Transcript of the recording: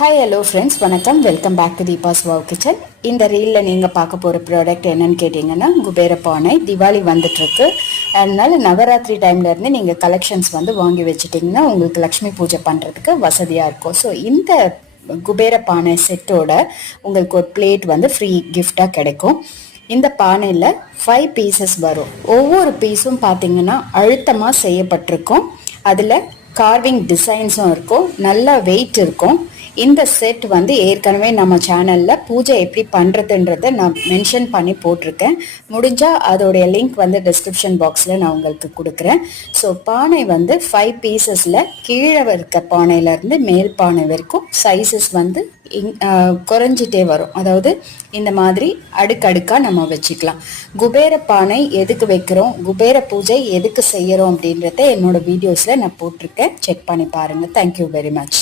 Hi hello friends வணக்கம். Welcome back to Deepa's wow kitchen இந்த ரீலில் நீங்கள் பார்க்க போகிற ப்ராடக்ட் என்னன்னு கேட்டிங்கன்னா குபேர பானை. திவாலி வந்துட்டுருக்கு. அதனால் நவராத்திரி டைம்லேருந்து நீங்கள் கலெக்ஷன்ஸ் வந்து வாங்கி வச்சுட்டிங்கன்னா உங்களுக்கு லக்ஷ்மி பூஜை பண்ணுறதுக்கு வசதியாக இருக்கும். ஸோ இந்த குபேர பானை செட்டோட உங்களுக்கு ஒரு பிளேட் வந்து ஃப்ரீ கிஃப்டாக கிடைக்கும். இந்த பானையில் ஃபைவ் பீசஸ் வரும். ஒவ்வொரு பீஸும் பார்த்தீங்கன்னா அழுத்தமாக செய்யப்பட்டிருக்கும். அதில் கார்விங் டிசைன்ஸும் இருக்கும். நல்லா வெயிட் இருக்கும். இந்த செட் வந்து ஏற்கனவே நம்ம சேனலில் பூஜை எப்படி பண்ணுறதுன்றத நான் மென்ஷன் பண்ணி போட்டிருக்கேன். முடிஞ்சால் அதோடைய லிங்க் வந்து டிஸ்கிரிப்ஷன் பாக்ஸில் நான் உங்களுக்கு கொடுக்குறேன். ஸோ பானை வந்து ஃபைவ் பீசஸில் கீழே இருக்க பானையிலேருந்து மேல் பானை வரைக்கும் சைஸஸ் வந்து இங் குறைஞ்சிட்டே வரும். அதாவது இந்த மாதிரி அடுக்கடுக்காக நம்ம வச்சுக்கலாம். குபேர பானை எதுக்கு வைக்கிறோம்? குபேர பூஜை எதுக்கு செய்கிறோம் அப்படின்றத என்னோட வீடியோஸில் நான் போட்டிருக்கேன். செக் பண்ணி பாருங்கள் தேங்க்யூ வெரி மச்